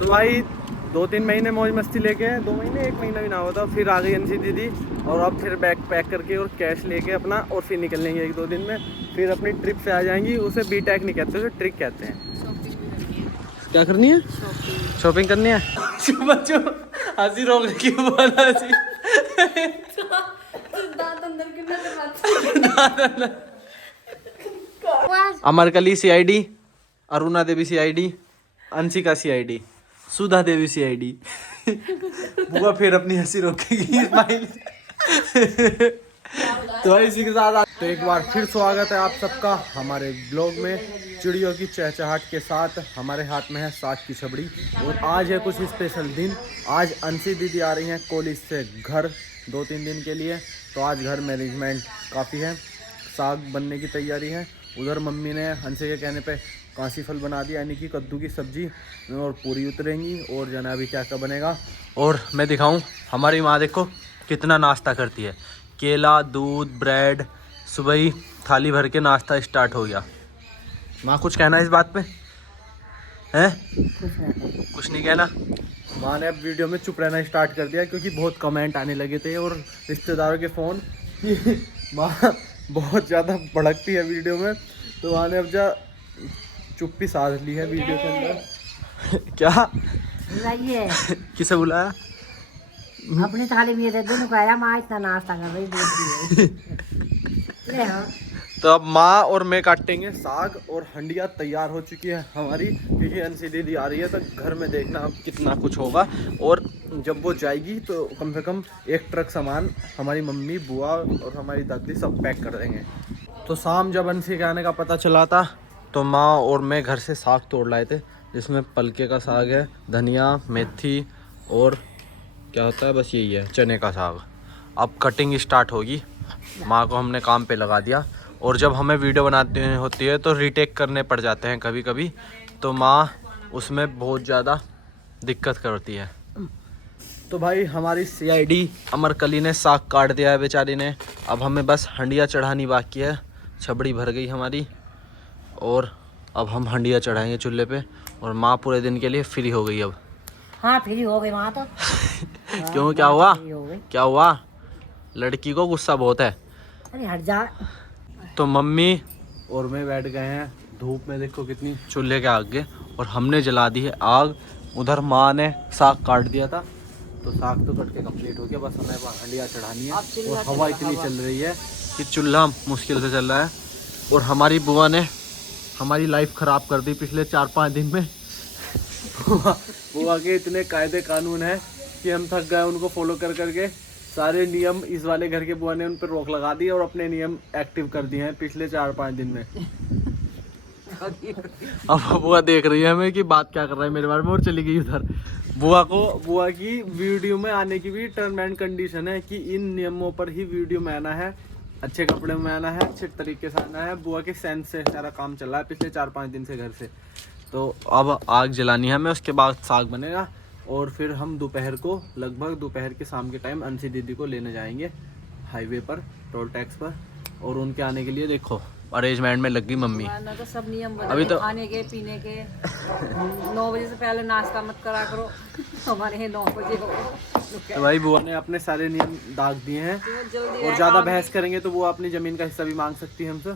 तो भाई 2-3 महीने मौज मस्ती लेके 2 महीने 1 महीना भी ना होता, फिर आ गई अंशी दीदी और अब फिर बैग पैक करके और कैश लेके अपना और फिर निकल लेंगे 1-2 दिन में, फिर अपनी ट्रिप से आ जाएंगी। उसे बीटेक नहीं कहते, उसे ट्रिक कहते हैं। क्या करनी है? शॉपिंग करनी है। बच्चों हंसी रोक क्यों बोला जी? अमरकली CID, अरुणा देवी CID, अंशिका CID, सुधा देवी CID। बुआ फिर अपनी हंसी रोकेगी। स्माइल। तो इसी के साथ तो एक बार फिर स्वागत है आप सबका हमारे ब्लॉग में। चिड़ियों की चहचहाट के साथ हमारे हाथ में है साग की छबड़ी और आज है कुछ स्पेशल दिन। आज अंशी दीदी आ रही हैं कॉलेज से घर 2-3 दिन के लिए, तो आज घर मैनेजमेंट काफ़ी है, साग बनने की तैयारी है। उधर मम्मी ने अंशी के कहने पे कांसी फल बना दिया, यानी कि कद्दू की सब्जी और पूरी उतरेंगी और जना अभी क्या क्या बनेगा। और मैं दिखाऊं हमारी माँ देखो कितना नाश्ता करती है, केला दूध ब्रेड, सुबह ही थाली भर के नाश्ता स्टार्ट हो गया। माँ कुछ कहना इस बात पे हैं? कुछ नहीं कहना। माँ ने अब वीडियो में चुप रहना स्टार्ट कर दिया क्योंकि बहुत कमेंट आने लगे थे और रिश्तेदारों के फ़ोन कि माँ बहुत ज़्यादा भड़कती है वीडियो में, तो माँ ने अब चुप्पी साध ली है वीडियो के अंदर। क्या किसे बुलाया? अपनी थाली में दे दोनों का माँ इतना नाश्ता कर रही है। तो अब माँ और मैं काटेंगे साग और हंडिया तैयार हो चुकी है हमारी, क्योंकि अंशी दीदी आ रही है तो घर में देखना अब कितना कुछ होगा। और जब वो जाएगी तो कम से कम 1 ट्रक सामान हमारी मम्मी बुआ और हमारी दादी सब पैक कर देंगे। तो शाम जब अंशी के आने का पता चला था तो माँ और मैं घर से साग तोड़ लाए थे, जिसमें पलके का साग है, धनिया मेथी और क्या होता है बस यही है, चने का साग। अब कटिंग स्टार्ट होगी। माँ को हमने काम पे लगा दिया और जब हमें वीडियो बनाती होती है तो रीटेक करने पड़ जाते हैं कभी कभी, तो माँ उसमें बहुत ज़्यादा दिक्कत करती है। तो भाई हमारी CID अमरकली ने साग काट दिया है बेचारी ने, अब हमें बस हंडिया चढ़ानी बाकी है। छबड़ी भर गई हमारी और अब हम हंडिया चढ़ाएंगे चूल्हे पे और माँ पूरे दिन के लिए फ्री हो गई अब। हाँ फ्री हो गई माँ तो। क्यों क्या हुआ? क्या हुआ? लड़की को गुस्सा बहुत है। अरे हट जा। तो मम्मी और मैं बैठ गए हैं धूप में, देखो कितनी, चूल्हे के आगे, और हमने जला दी है आग। उधर माँ ने साग काट दिया था तो साग तो कट के कंप्लीट हो गया, बस हमें हंडिया चढ़ानी है। और हवा इतनी चल रही है कि चूल्हा मुश्किल से चल रहा है। और हमारी बुआ ने हमारी लाइफ ख़राब कर दी पिछले 4-5 दिन में। बुआ के इतने कायदे कानून हैं कि हम थक गए उनको फॉलो कर करके। सारे नियम इस वाले घर के बुआ ने उन पर रोक लगा दी और अपने नियम एक्टिव कर दिए हैं पिछले 4-5 दिन में। अब बुआ देख रही है हमें कि बात क्या कर रहा है मेरे बारे में और चली गई उधर। बुआ की वीडियो में आने की भी टर्म एंड कंडीशन है कि इन नियमों पर ही वीडियो में आना है, अच्छे कपड़े में आना है, अच्छे तरीके से आना है। बुआ के सेंस से सारा काम चल रहा है पिछले 4-5 दिन से घर से। तो अब आग जलानी है हमें, उसके बाद साग बनेगा और फिर हम दोपहर को, लगभग दोपहर के शाम के टाइम अंशी दीदी को लेने जाएंगे हाईवे पर, टोल टैक्स पर। और उनके आने के लिए देखो अरेंजमेंट में लग गई मम्मी। तो सब नियम अभी तो खाने के पीने के 9 बजे से पहले नाश्ता मत करा करो, हमारे 9 बजे हो। तो भाई बुआ ने अपने सारे नियम दाग दिए हैं और ज़्यादा बहस करेंगे तो वो अपनी ज़मीन का हिस्सा भी मांग सकती है हमसे।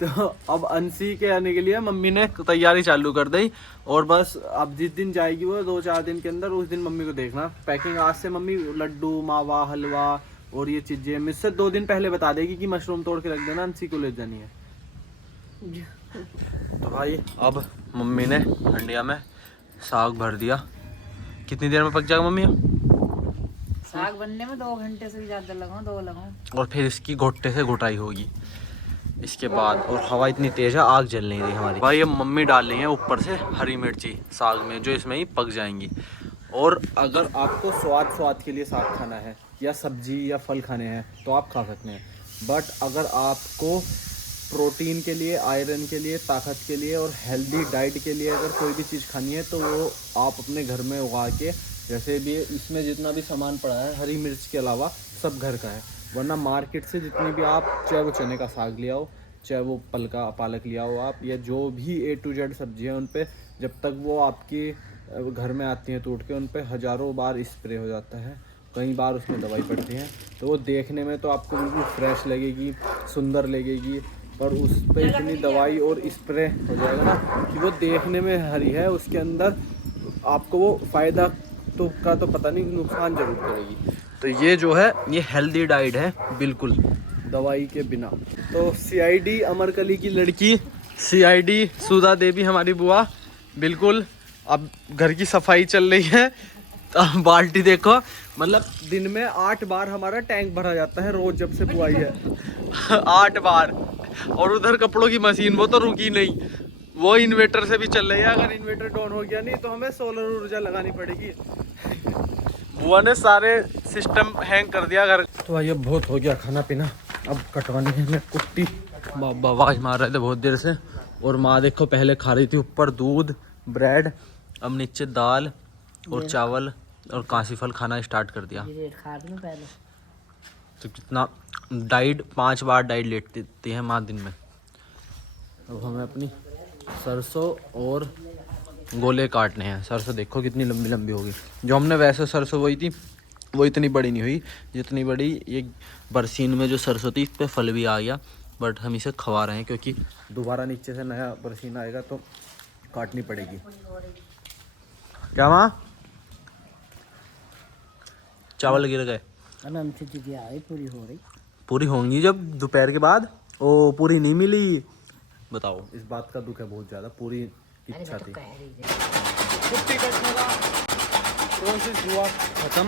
तो अब अंशी के आने के लिए मम्मी ने तैयारी चालू कर दी और बस अब जिस दिन जाएगी वो 2-4 दिन के अंदर, उस दिन मम्मी को देखना पैकिंग आज से मम्मी लड्डू मावा हलवा और ये चीज़ें मुझसे 2 दिन पहले बता देगी कि मशरूम तोड़ के रख देना, अंशी को ले जानी है। तो भाई अब मम्मी ने हंडिया में साग भर दिया। कितनी देर में पक जाएगा मम्मी? साग बनने में 2 घंटे से भी ज़्यादा लगाऊं, 2 लगाऊं। और फिर इसकी घोट्टे से घुटाई होगी इसके बाद। और हवा इतनी तेज है आग जल नहीं रही हमारी। भाई अब मम्मी डाल रही है ऊपर से हरी मिर्ची साग में, जो इसमें ही पक जाएंगी। और अगर आपको स्वाद के लिए साग खाना है या सब्जी या फल खाने हैं तो आप खा सकते हैं, बट अगर आपको प्रोटीन के लिए, आयरन के लिए, ताकत के लिए और हेल्दी डाइट के लिए अगर कोई भी चीज़ खानी है तो वो आप अपने घर में उगा के, जैसे भी इसमें जितना भी सामान पड़ा है हरी मिर्च के अलावा सब घर का है। वरना मार्केट से जितनी भी आप, चाहे वो चने का साग लिया हो, चाहे वो पालक लिया हो आप, या जो भी A to Z सब्जी है उन पे जब तक वो आपकी घर में आती हैं टूट के, उन पे हज़ारों बार स्प्रे हो जाता है, कई बार उसमें दवाई पड़ती है। तो वो देखने में तो आपको बिल्कुल फ्रेश लगेगी, सुंदर लगेगी, पर उस पर इतनी दवाई और स्प्रे हो जाएगा ना कि वो देखने में हरी है, उसके अंदर आपको वो फ़ायदा तो का तो पता नहीं, नुकसान ज़रूर करेगी। तो ये जो है ये हेल्दी डाइट है बिल्कुल दवाई के बिना। तो CID अमरकली की लड़की CID सुधा देवी हमारी बुआ बिल्कुल अब घर की सफाई चल रही है। तो बाल्टी देखो, मतलब दिन में 8 बार हमारा टैंक भरा जाता है रोज जब से बुआ आई है 8 बार। और उधर कपड़ों की मशीन वो तो रुकी नहीं, वो इन्वर्टर से भी चल रही है। अगर इन्वर्टर डाउन हो गया नहीं तो हमें सोलर ऊर्जा लगानी पड़ेगी। बुआ ने सारे सिस्टम हैंग कर दिया घर। तो भाई अब बहुत हो गया खाना पीना, अब कटवानी है हमें कुट्टी। बाबा आवाज मार रहे थे बहुत देर से। और माँ देखो पहले खा रही थी ऊपर दूध ब्रेड, अब नीचे दाल और चावल और काशी फल खाना स्टार्ट कर दिया। तो कितना डाइट 5 बार डाइट लेती है माँ दिन में। अब हमें अपनी सरसों और गोले काटने हैं। सरसों देखो कितनी लंबी लंबी होगी। जो हमने वैसे सरसों बोई थी वो इतनी बड़ी नहीं हुई जितनी बड़ी ये बरसीन में जो सरसों थी, इस पर फल भी आ गया। बट हम इसे खवा रहे हैं क्योंकि दोबारा नीचे से नया बरसीन आएगा तो काटनी पड़ेगी। क्या माँ चावल गिर गए? पूरी हो रही, पूरी होंगी जब दोपहर के बाद। ओ पूरी नहीं मिली, बताओ। इस बात का दुख है बहुत ज़्यादा, पूरी इच्छा थी। कुट्टी कटने का प्रोसेस हुआ ख़त्म।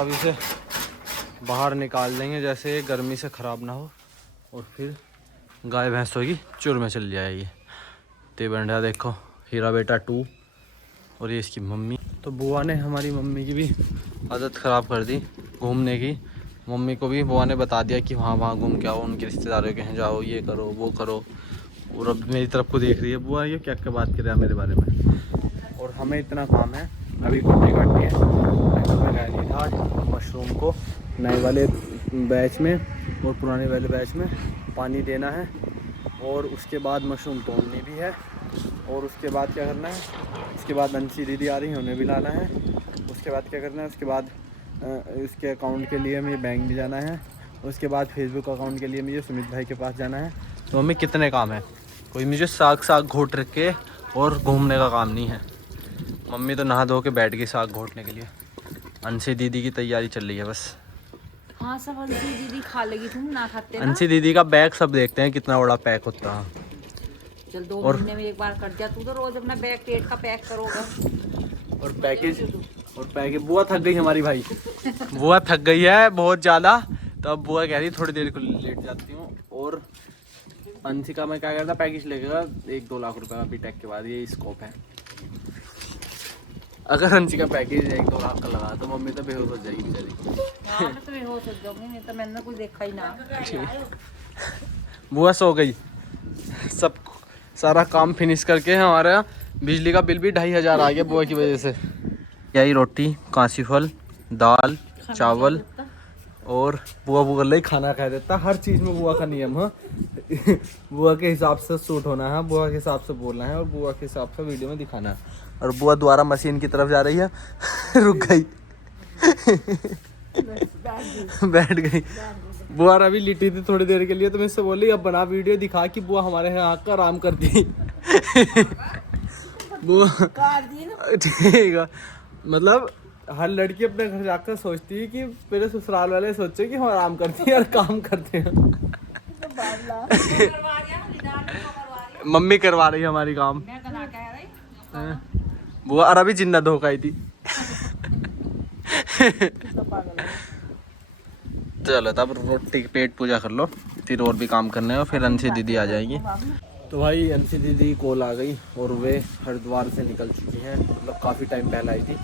अब इसे बाहर निकाल देंगे जैसे ये गर्मी से ख़राब ना हो, और फिर गाय भैंस होगी चुर में चल जाएगी। ते बंडा देखो हीरा बेटा 2 और ये इसकी मम्मी। तो बुआ ने हमारी मम्मी की भी आदत ख़राब कर दी घूमने की। मम्मी को भी बुआ ने बता दिया कि वहाँ घूम के आओ, उनके रिश्तेदारों के यहाँ जाओ, ये करो वो करो। और अब मेरी तरफ को देख रही है बुआ, ये क्या क्या बात कर रहा है मेरे बारे में। और हमें इतना काम है, अभी कुट्टी काटनी है, लगाया नहीं था आज मशरूम को नए वाले बैच में और पुराने वाले बैच में पानी देना है। और उसके बाद मशरूम तोड़नी भी है। और उसके बाद क्या करना है, उसके बाद अंशी दीदी आ रही है, उन्हें भी लाना है। उसके बाद क्या करना है, उसके बाद उसके अकाउंट के लिए मुझे बैंक भी जाना है। उसके बाद फेसबुक अकाउंट के लिए मुझे सुमित भाई के पास जाना है। तो मम्मी कितने काम है, कोई मुझे साग घोट रख के और घूमने का काम नहीं है। मम्मी तो नहा धो के बैठ गई साग घोटने के लिए। अंशी दीदी की तैयारी चल रही है बस। हाँ सब अंशी दीदी खा लेगी, तुम ना खाते ना। अंशी दीदी का बैग सब देखते हैं कितना बड़ा पैक होता है। चल 2 महीने में एक बार कट जा, तू तो रोज अपना बैग पेट का पैक करोगा। और पैकेज बुआ थक गई हमारी भाई बुआ थक गई है बहुत ज़्यादा। तो अब बुआ कह रही थोड़ी देर को लेट जाती हूँ। और अंशी का मैं क्या करता, पैकेज लेगा 1-2 लाख रुपए का बीटेक के बाद, ये स्कोप है। अगर अंशी का पैकेज 1-2 लाख का लगा तो मम्मी तो बेहोश हो जाएगी बेचारी। हाँ मैं तो बेहोश हो जाऊंगी, नहीं तो मैंने कुछ देखा ही ना। बुआ सो गई, सब सारा काम फिनिश करके हमारा बिजली का बिल भी 2500 आ गया बुआ की वजह से। यही रोटी काशी फल दाल चावल और बुआ कर खाना खा देता। हर चीज़ में बुआ का नियम है बुआ के हिसाब से सूट होना है, बुआ के हिसाब से बोलना है और बुआ के हिसाब से वीडियो में दिखाना है। और बुआ दोबारा मशीन की तरफ जा रही है रुक गई बैठ गई। बुआ अभी लिटी थी थोड़ी देर के लिए, तो मैं इससे बोली अब बना वीडियो दिखा कि बुआ हमारे यहाँ आकर आराम करती बुआ ठीक है। मतलब हर लड़की अपने घर जाकर सोचती है कि मेरे ससुराल वाले सोचे कि हम आराम करते हैं और काम करते हैं मम्मी करवा रही है हमारी काम। बुआ और अभी जिन्ना धोखाई थी चलो तब रोटी की पेट पूजा कर लो, फिर और भी काम करने हैं, फिर अंशी दीदी आ जाएगी। तो भाई अंशी दीदी कॉल आ गई और वे हरिद्वार से निकल चुकी हैं, मतलब काफ़ी टाइम पहले आई थी,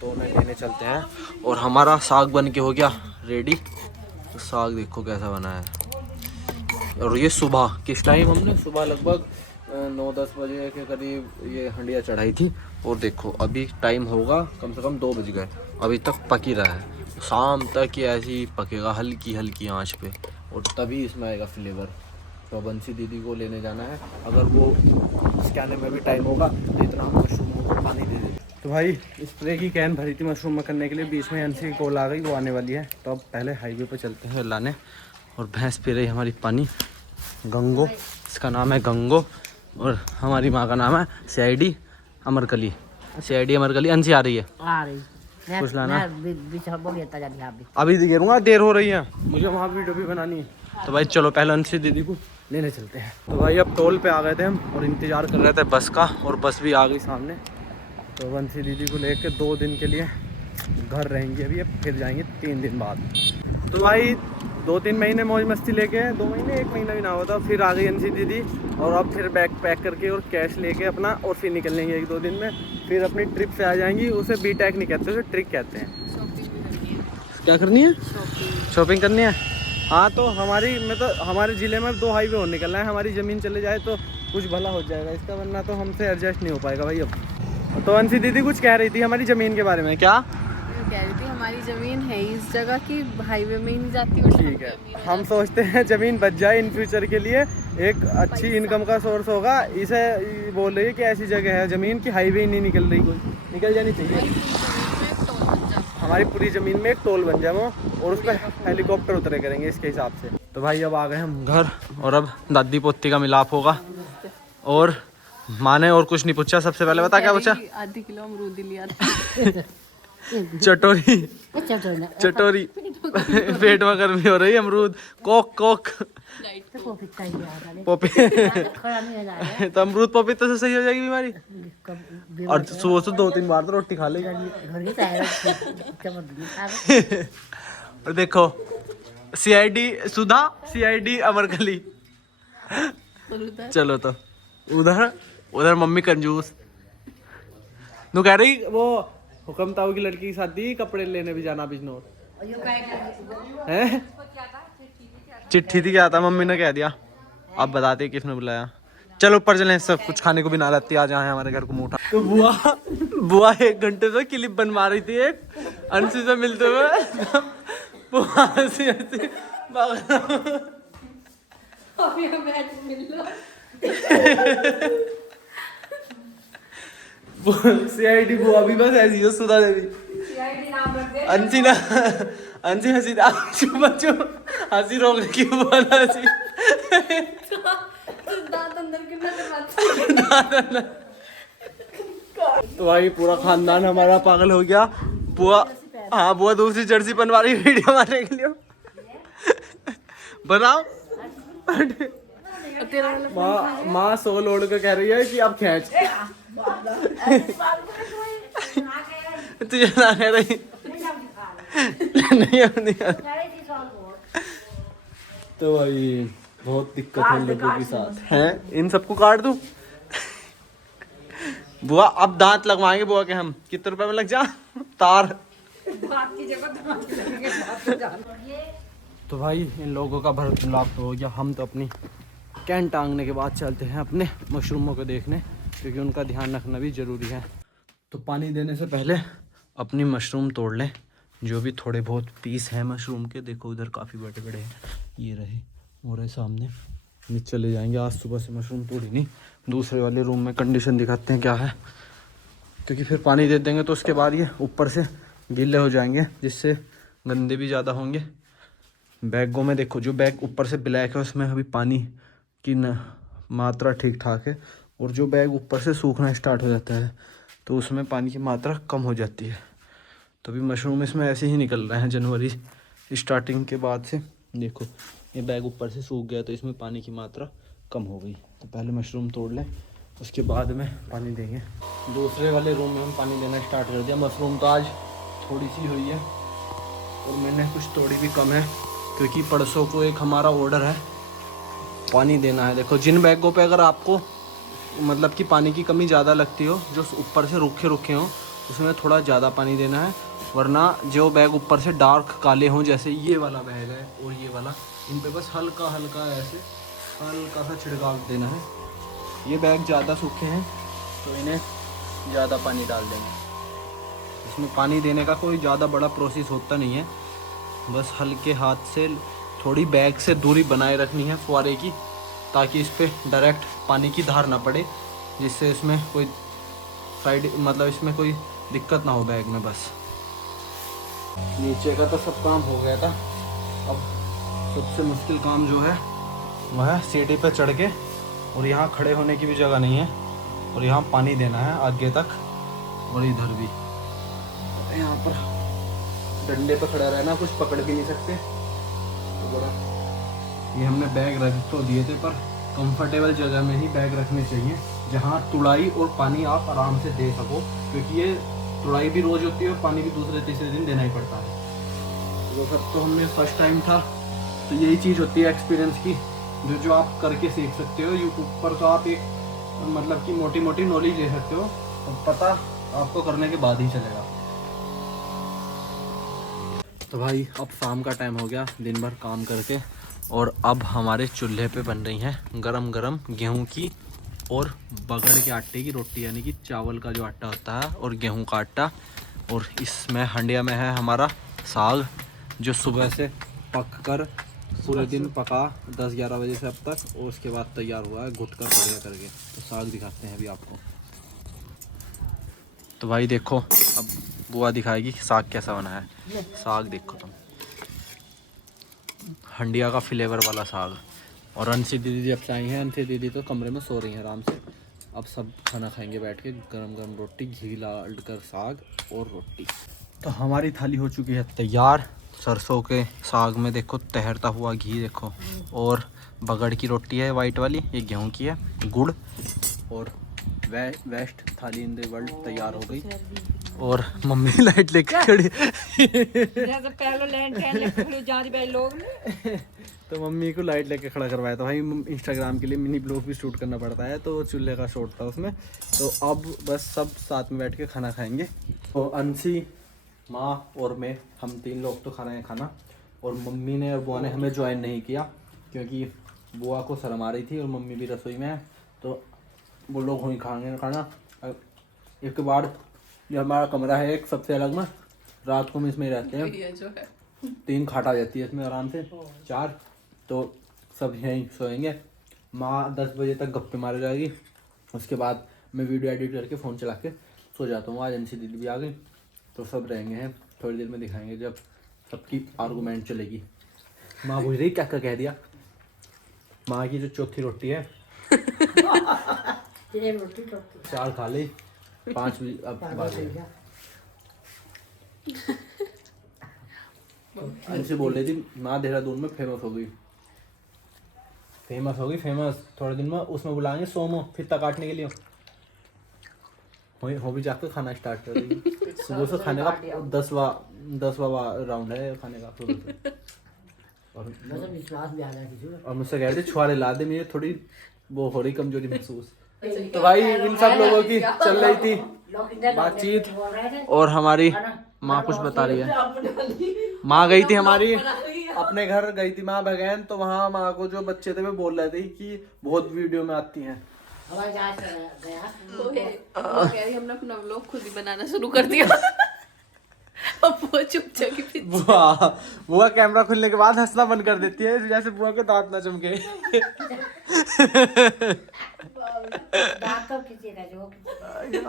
तो उन्हें लेने चलते हैं। और हमारा साग बन के हो गया रेडी। तो साग देखो कैसा बना है। और ये सुबह किस टाइम हमने सुबह लगभग 9-10 बजे के करीब ये हंडिया चढ़ाई थी। और देखो अभी टाइम होगा कम से कम 2 बज गए, अभी तक पक ही रहा है। शाम तक ये ऐसे ही पकेगा हल्की हल्की आंच पे, और तभी इसमें आएगा फ्लेवर। तो बंसी दीदी को लेने जाना है, अगर वो उसके आने में भी टाइम होगा तो इतना हम मशरूम भाई स्प्रे की कैन भरी थी मशरूम में करने के लिए, बीच में अंशी की कॉल आ गई, वो आने वाली है। तो अब पहले हाईवे पे चलते हैं लाने। और भैंस पी रही हमारी पानी, गंगो, इसका नाम है गंगो। और हमारी माँ का नाम है CID अमरकली। CID अमरकली। अंशी आ रही है, आ रही कुछ लाना? अभी अभी गिरूंगा, देर हो रही है, मुझे वहाँ वीडियो भी बनानी है। तो भाई चलो पहले अंशी दीदी को लेने चलते हैं। तो भाई अब टोल पे आ गए थे हम और इंतज़ार कर रहे थे बस का, और बस भी आ गई सामने। तो बंसी दीदी को लेके 2 दिन के लिए घर रहेंगे अभी, अब फिर जाएंगे 3 दिन बाद। तो भाई 2-3 महीने मौज मस्ती लेके, 2 महीने 1 महीना भी ना होता, फिर आ गई अंशी दीदी। और अब फिर बैग पैक करके और कैश लेके अपना, और फिर निकल लेंगे 1-2 दिन में, फिर अपनी ट्रिप से आ जाएंगी। उसे BTEC नहीं कहते, उसे ट्रिक कहते हैं। क्या करनी है? शॉपिंग करनी है। हाँ तो हमारे ज़िले में 2 हाईवे और निकलना है, हमारी ज़मीन चले जाए तो कुछ भला हो जाएगा इसका, वरना तो हमसे एडजस्ट नहीं हो पाएगा भाई अब। तो अंशी दीदी कुछ कह रही थी हमारी ज़मीन के बारे में। क्या कह रही थी? हमारी ज़मीन है इस जगह की, हाईवे में ही नहीं जाती। ठीक है, हम सोचते हैं ज़मीन बच जाए इन फ्यूचर के लिए, एक अच्छी इनकम का सोर्स होगा। इसे बोल रही है कि ऐसी जगह है ज़मीन की हाईवे ही नहीं निकल रही, कोई निकल जानी चाहिए। हमारी पूरी ज़मीन में एक टोल बन जाए वो, और उस पर हेलीकॉप्टर उतरे करेंगे इसके हिसाब से। तो भाई अब आ गए हम घर, और अब दादी पोती का मिलाप होगा। और माँ ने और कुछ नहीं पूछा, सबसे पहले बता क्या पूछा? आधी किलो अमरूद लिया चटोरी चटोरी पेट में गर्मी हो रही है, अमरूद कोक पॉपी तो अमरूद पपीते से सही हो जाएगी बीमारी। और सुबह से 2-3 बार तो रोटी खा लेगी। और देखो CID सुधा, CID अमरकली। चलो तो उधर मम्मी कंजूस तू कह रही वो हुक्म ताऊ की लड़की की शादी, कपड़े लेने भी जाना बिजनौर है। चिट्ठी थी क्या था, मम्मी ने कह दिया। अब बताते किसने बुलाया। चलो ऊपर चलें, सब कुछ खाने को भी ना लाती आ जाए हमारे घर को मुंह उठा। तो बुआ 1 घंटे से क्लिप बनवा रही थी एक अंशी से मिलते हुए। बुआ हंसी CID बुआ भी बस ऐसी है, सुधा देवी। अंशी हंसी हंसी रोकने की बुआ ना हंसी। तो भाई पूरा खानदान हमारा पागल हो गया। बुआ, हाँ बुआ दूसरी जर्सी बनवा रही वीडियो बनाने के लिए। बनाओ। माँ सोल ओढ़ के कह रही है कि अब खींच। तुझे ना कह रही नहीं। तो भाई बहुत दिक्कत है लोगों के साथ हैं। इन सबको काट दूं? बुआ अब दांत लगवाएंगे बुआ के हम। कितने रुपए में लग जा तार? तो भाई इन लोगों का भरत मिलाप हो गया। हम तो अपनी कैन टांगने के बाद चलते हैं अपने मशरूमों को देखने, क्योंकि उनका ध्यान रखना भी ज़रूरी है। तो पानी देने से पहले अपनी मशरूम तोड़ लें, जो भी थोड़े बहुत पीस हैं मशरूम के। देखो उधर काफ़ी बड़े बड़े हैं, ये रहे हो रहे सामने। नीचे ले जाएंगे, आज सुबह से मशरूम तोड़ी नहीं। दूसरे वाले रूम में कंडीशन दिखाते हैं क्या है, क्योंकि फिर पानी दे देंगे तो उसके बाद ये ऊपर से गीले हो जाएंगे, जिससे गंदे भी ज़्यादा होंगे। बैगों में देखो, जो बैग ऊपर से ब्लैक है उसमें अभी पानी की मात्रा ठीक ठाक है, और जो बैग ऊपर से सूखना स्टार्ट हो जाता है तो उसमें पानी की मात्रा कम हो जाती है। तो अभी मशरूम इसमें ऐसे ही निकल रहे हैं जनवरी स्टार्टिंग के बाद से। देखो ये बैग ऊपर से सूख गया तो इसमें पानी की मात्रा कम हो गई। तो पहले मशरूम तोड़ लें, उसके बाद में पानी देंगे। दूसरे वाले रूम में हम पानी देना स्टार्ट कर दिया। मशरूम तो आज थोड़ी सी हुई है, और मैंने कुछ तोड़ी भी कम है, क्योंकि परसों को एक हमारा ऑर्डर है पानी देना है। देखो जिन बैगों पे अगर आपको मतलब कि पानी की कमी ज़्यादा लगती हो, जो ऊपर से रूखे हों, उसमें थोड़ा ज़्यादा पानी देना है। वरना जो बैग ऊपर से डार्क काले हों, जैसे ये वाला बैग है और ये वाला, इन पे बस हल्का हल्का ऐसे हल्का सा छिड़काव देना है। ये बैग ज़्यादा सूखे हैं तो इन्हें ज़्यादा पानी डाल देंगे। इसमें पानी देने का कोई ज़्यादा बड़ा प्रोसेस होता नहीं है, बस हल्के हाथ से थोड़ी बैग से दूरी बनाए रखनी है फुहारे की, ताकि इस पर डायरेक्ट पानी की धार ना पड़े, जिससे इसमें कोई साइड मतलब इसमें कोई दिक्कत ना हो बैग में। बस नीचे का तो सब काम हो गया था। अब सबसे मुश्किल काम जो है वह है सीढ़ी पे चढ़ के, और यहाँ खड़े होने की भी जगह नहीं है, और यहाँ पानी देना है आगे तक, और इधर भी यहाँ पर डंडे पे खड़ा रहना, कुछ पकड़ भी नहीं सकते। तो बड़ा ये हमने बैग रख तो दिए थे, पर कंफर्टेबल जगह में ही बैग रखने चाहिए जहाँ तुड़ाई और पानी आप आराम से दे सको, क्योंकि ये तुड़ाई भी रोज होती है और पानी भी दूसरे तीसरे दिन देना ही पड़ता है। वो सब तो हमने फर्स्ट टाइम था, तो यही चीज़ होती है एक्सपीरियंस की, जो आप करके सीख सकते हो। यूट्यूब पर तो आप एक मतलब कि मोटी मोटी नॉलेज ले सकते हो, तो पता आपको करने के बाद ही चलेगा। तो भाई अब शाम का टाइम हो गया, दिन भर काम करके, और अब हमारे चूल्हे पे बन रही हैं गरम गरम गेहूं की और बगड़ के आटे की रोटी, यानी कि चावल का जो आटा होता है और गेहूं का आटा। और इसमें हंडिया में है हमारा साग, जो सुबह से पक कर पूरे दिन पका 10-11 बजे से अब तक, और उसके बाद तैयार हुआ है घुट कर बढ़िया करके। तो साग दिखाते हैं अभी आपको। तो भाई देखो, अब बुआ दिखाएगी साग कैसा बना है। साग देखो तुम, हंडिया का फ्लेवर वाला साग। और अंशी दीदी जब से आई हैं, अंशी दीदी तो कमरे में सो रही हैं आराम से। अब सब खाना खाएंगे बैठ के, गरम गरम रोटी, घी डाल कर साग और रोटी। तो हमारी थाली हो चुकी है तैयार। सरसों के साग में देखो तैरता हुआ घी देखो, और बगड़ की रोटी है वाइट वाली, ये गेहूं की है, गुड़। और वेस्ट थाली इन द वर्ल्ड तैयार हो गई। और मम्मी लाइट लेके खड़ी तो मम्मी को लाइट लेके खड़ा करवाया था भाई, इंस्टाग्राम के लिए मिनी ब्लॉग भी शूट करना पड़ता है, तो चूल्हे का शॉट था उसमें। तो अब बस सब साथ में बैठ के खाना खाएंगे। तो अंशी, माँ और मैं, हम 3 लोग तो खाना। और मम्मी ने और बुआ ने हमें ज्वाइन नहीं किया, क्योंकि बुआ को शर्म आ रही थी और मम्मी भी रसोई में है, तो वो लोग वहीं खाएंगे खाना। एक बाद ये हमारा कमरा है एक सबसे अलग में, रात को हम इसमें ही रहते हैं। 3 खाट आ जाती है इसमें आराम से, 4। तो सब यहीं सोएंगे। माँ 10 बजे तक गप्पे मारे जाएगी, उसके बाद मैं वीडियो एडिट करके फ़ोन चला के सो जाता हूँ। आज अंशी दीदी भी आ गई, तो सब रहेंगे हैं। थोड़ी देर में दिखाएंगे जब सबकी आर्गूमेंट चलेगी। माँ पूछ रही क्या क्या कह दिया। माँ की जो चौथी रोटी है 4 खा ली, 5 भी अब बाकी है। अंशी बोल रही थी माँ देहरादून में फेमस हो गई। थोड़े दिन में उसमें बुलाएंगे सोमो फित्ता काटने के लिए। हो भी जाकर खाना स्टार्ट कर देगी। सुबह से खाने का 10वां राउंड है खाने का सुबह से। और मुझसे कह रहे थे छुआरे ला दे, मुझे थोड़ी वो हो रही कमजोरी महसूस। तो भाई इन सब लोगों की चल रही थी बातचीत, और हमारी माँ कुछ बता रही है। माँ गई थी हमारी अपने घर गई थी माँ बहन, तो वहाँ माँ को जो बच्चे थे वे बोल रहे थे कि बहुत वीडियो में आती हैं। हमने अपना व्लॉग खुद ही बनाना शुरू कर दिया। अब वो चुपचाप बुआ कैमरा खुलने के बाद हंसना बंद कर देती है, जैसे बुआ के दांत ना चमके।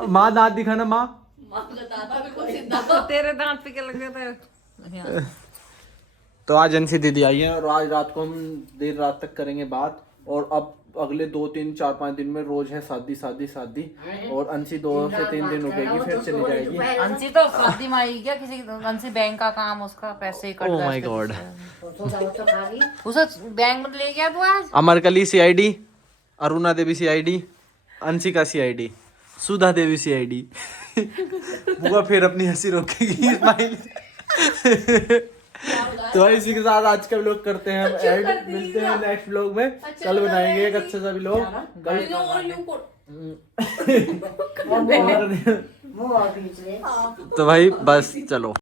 माँ दांत दिखाना माँ। तेरे दांत पे क्या लग गया था? तो आज अंशी दीदी आई है, और आज रात को हम देर रात तक करेंगे बात। और अब अगले 2, 3, 4, 5 दिन में रोज है शादी। और अंशी 2 से 3 दिन रुकेगी, फिर चली जाएगी। अंशी तो शादी में आई क्या, किसी अंशी बैंक का काम, उसका पैसे ही कट ओह माय गॉड। उसे बैंक में ले गया तू आज। अमरकली CID, अरुणा देवी CID, अंशिका CID, सुधा देवी CID। बुआ फिर अपनी हंसी रोकेगी, स्माइल। तो इसी के साथ आज का व्लॉग करते हैं हम एड। मिलते हैं नेक्स्ट व्लॉग में। कल बनाएंगे एक अच्छे सा व्लॉग। तो भाई बस चलो।